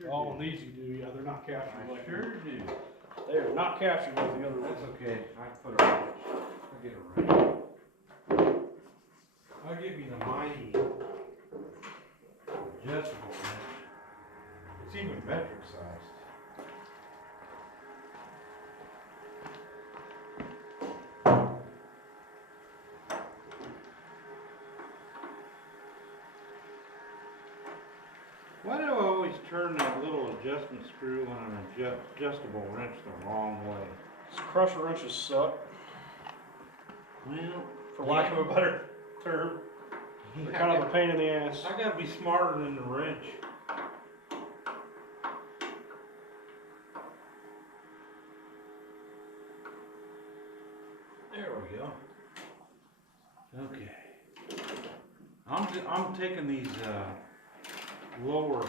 sure All do. of these you do, yeah, they're not captured I like sure do. they are not captured like the other ones. That's okay. I put it right. I'll get it right. I'll give you the mighty adjustable wrench. It's even metric sized. Why do I always turn that little adjustment screw on an adjustable wrench the wrong way? These crusher wrenches suck, Well, for lack of a better term. They're kind of a pain in the ass. I gotta be smarter than the wrench. There we go. Okay. I'm taking these lower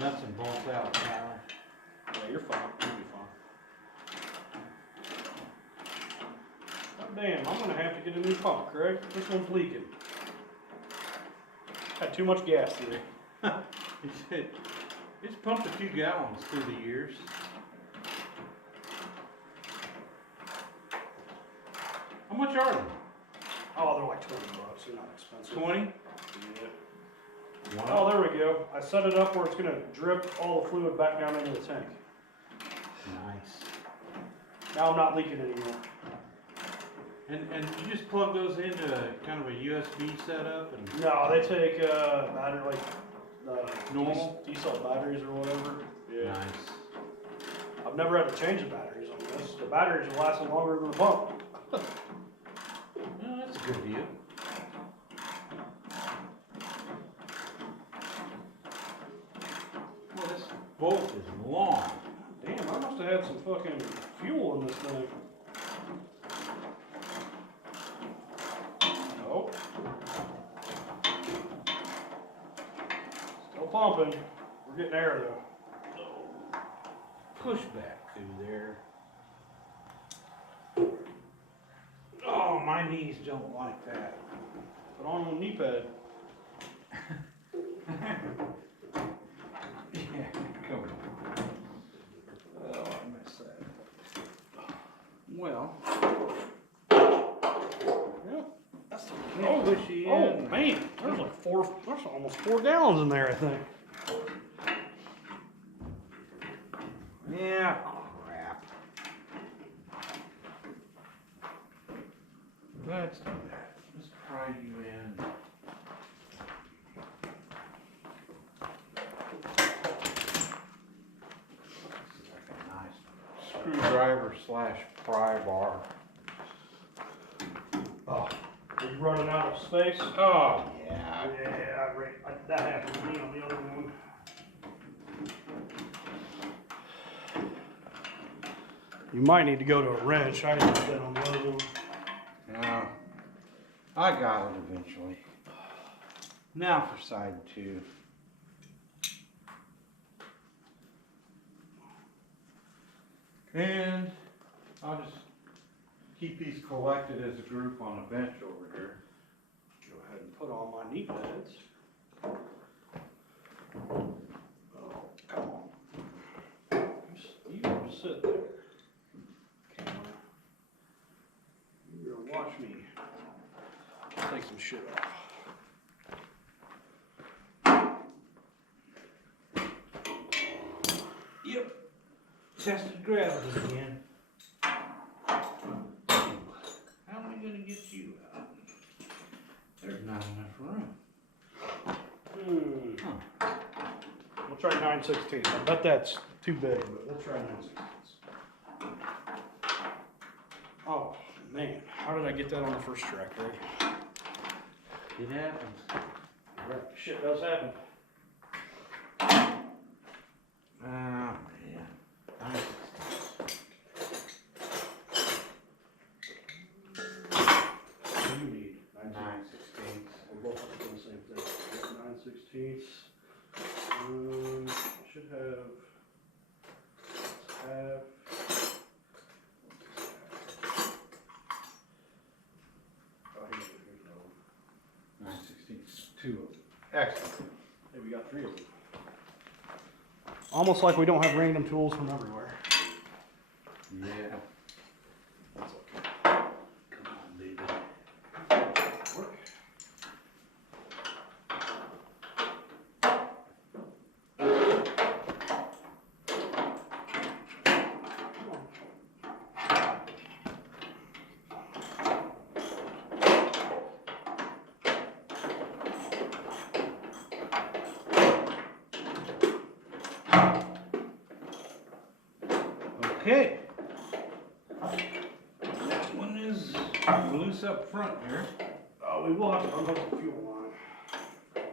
nuts and bolts out now. Yeah, you're fine. You'll be fine. Oh, damn, I'm gonna have to get a new pump, Craig. This one's leaking. Had too much gas today. It's pumped a few gallons through the years. How much are they? Oh, they're like $20. They're not expensive. 20? Yeah. Oh, there we go. I set it up where it's gonna drip all the fluid back down into the tank. Nice. Now I'm not leaking anymore. And you just plug those into kind of a USB setup and No, they take battery like Normal? D-cell batteries or whatever. Yeah. nice. I've never had to change the batteries on this. The batteries are lasting longer than the pump. Well, that's a good deal. Well, this bolt is long. Damn, I must have had some fucking fuel in this thing. Nope. Still pumping. We're getting air though. Push back through there. Oh, my knees don't like that. Put on a knee pad. Yeah, come on. Oh, I missed that. Well, Yeah. That's the can't push you Oh in. man, there's almost 4 gallons in there, I think. Yeah, crap. Let's do that. Let's pry you in. This is like a nice screwdriver slash pry bar. Oh, are you running out of space? Oh, yeah. Yeah, that happened to me on the other one. You might need to go to a wrench. I didn't do that on the other one. No, I got it eventually. Now for side 2. And I'll just keep these collected as a group on a bench over here. Go ahead and put on my knee pads. Oh, come on. You just sit there. Camera. You're gonna watch me take some shit off. Yep. Tested gravity again. How am I gonna get you out? There's not enough room. Huh. We'll try 9/16. I bet that's too big, but let's try 9/16. Oh man, how did I get that on the first track, right? It happens. Right, shit does happen. Oh man. What do you need? 9/16. We're both doing the same thing. 9/16. Should have half. Oh, here's another one. 9/16. 2 of them. Excellent. Hey, we got 3 of them. Almost like we don't have random tools from everywhere. Yeah. That's okay. Come on, baby. Work. Okay. That one is loose up front here. We will have to unhook the fuel line.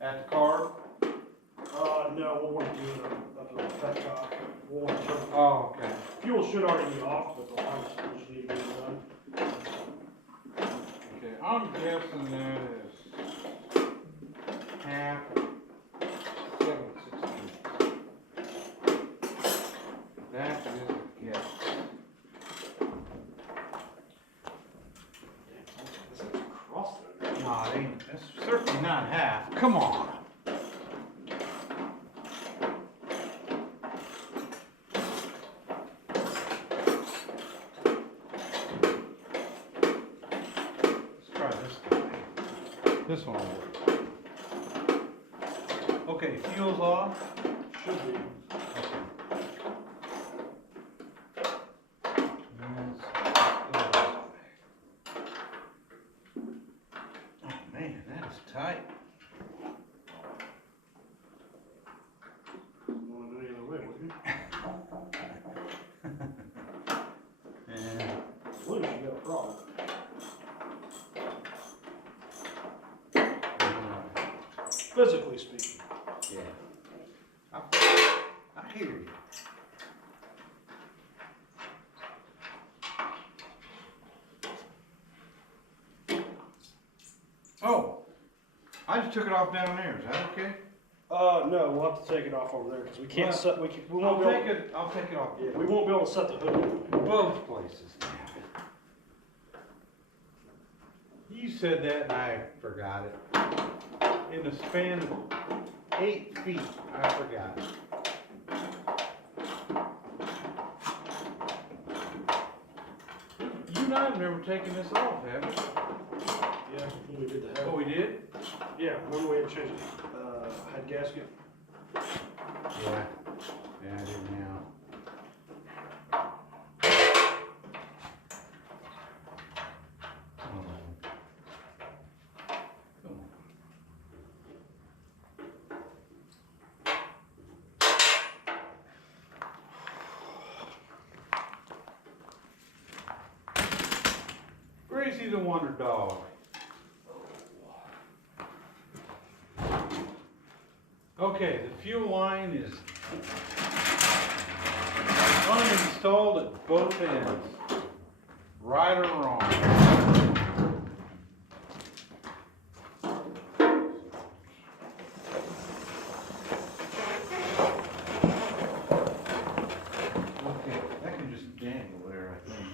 At the car? No, we'll want to do it up at the Petcock. We'll want to turn. Oh, okay. Fuel should already be off, but the line just need to be done. Okay, I'm guessing that is half 7/16. That is a guess. This is across there. No, it ain't. That's certainly not half. Come on. Let's try this guy. This one will work. Okay, fuel's off. Should be. Okay. Oh man, that is tight. You want to do it either way, wouldn't you? Yeah. Loose, you got a problem. Physically speaking. Yeah. I hear you. Oh, I just took it off down there. Is that okay? No, we'll have to take it off over there because we can't Well, set. We I'll won't be able. take it. I'll take it off. Yeah, we won't be able to set the hood. Both places. You said that and I forgot it. In the span of 8 feet, I forgot it. You and I have never taken this off, have we? Yeah, when we did the head. Oh, we did? Yeah, when we had changed head gasket. Yeah. Yeah, I did now. Gracie the Wonder Dog. Okay, the fuel line is uninstalled at both ends. Right or wrong? Okay, that can just dangle there, I think.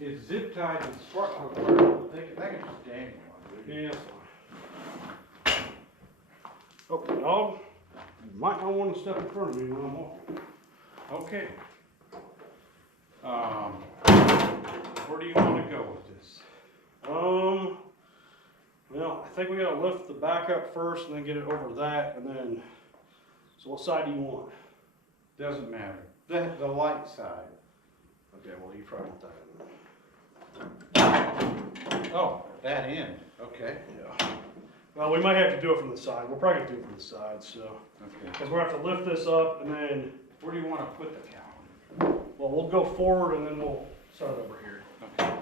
It's zip tied to the spark plug, that can just dangle. Yeah. Okay, dog. You might not want to step in front of me when I'm walking. Okay. Where do you want to go with this? Well, I think we gotta lift the back up first and then get it over that and then, so what side do you want? Doesn't matter. The light side. Okay, well, you probably want that. Oh, that end. Okay. Yeah. Well, we might have to do it from the side. We're probably gonna do it from the side, so. Okay. Because we're gonna have to lift this up and then, Where do you want to put the cow? well, we'll go forward and then we'll start over here. Okay.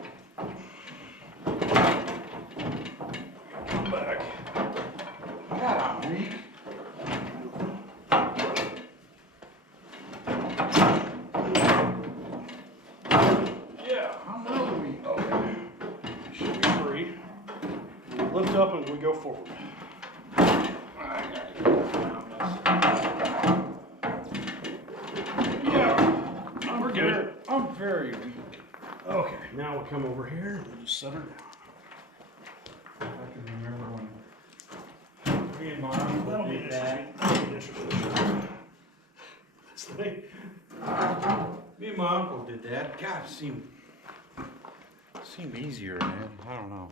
Come back. God, I'm weak. Yeah. I'm really weak. Okay. Should be free. We lift up and we go forward. I got to go around this. Yeah. We're good. I'm very weak. Okay, now we'll come over here and we'll just set her down. I can remember when Me and my uncle That'll be an did that. issue. That'll be an issue for the sheriff. That's the thing. Me and my uncle did that. God, it seemed easier, man. I don't know.